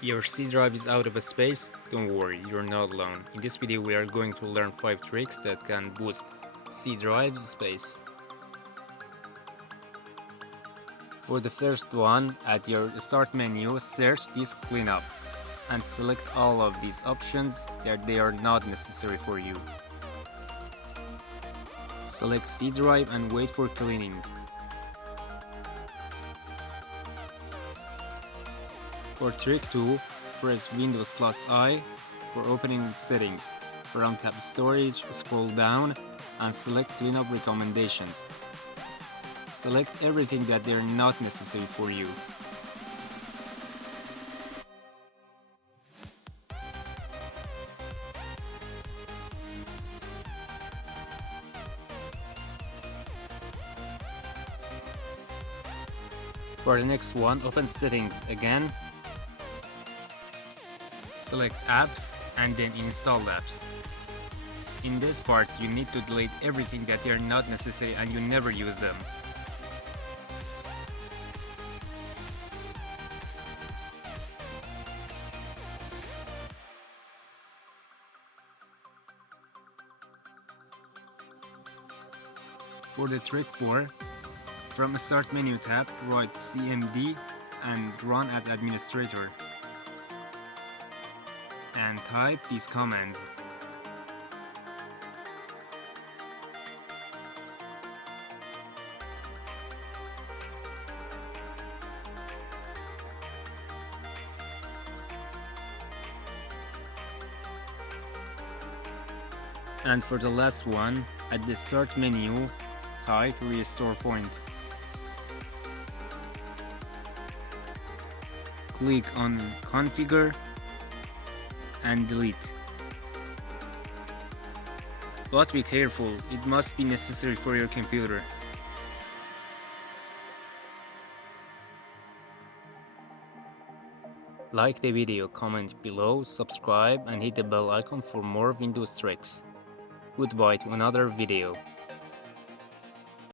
Your C drive is out of space? Don't worry, you're not alone. In this video we are going to learn 5 tricks that can boost C drive's space. For the first one, at your start menu, search Disk Cleanup and select all of these options that they are not necessary for you. Select C drive and wait for cleaning. For trick 2, press Windows plus I for opening settings. From tab Storage, scroll down and select Cleanup Recommendations. Select everything that they are not necessary for you. For the next one, open Settings again. Select Apps and then Install Apps. In this part, you need to delete everything that they are not necessary and you never use them. For the trick 4, from the Start menu tab, write CMD and run as administrator. And type these commands. And for the last one, at the Start menu, type Restore Point. Click on Configure and delete. But be careful, it must be necessary for your computer. Like the video, comment below, subscribe and hit the bell icon for more Windows tricks. Goodbye to another video.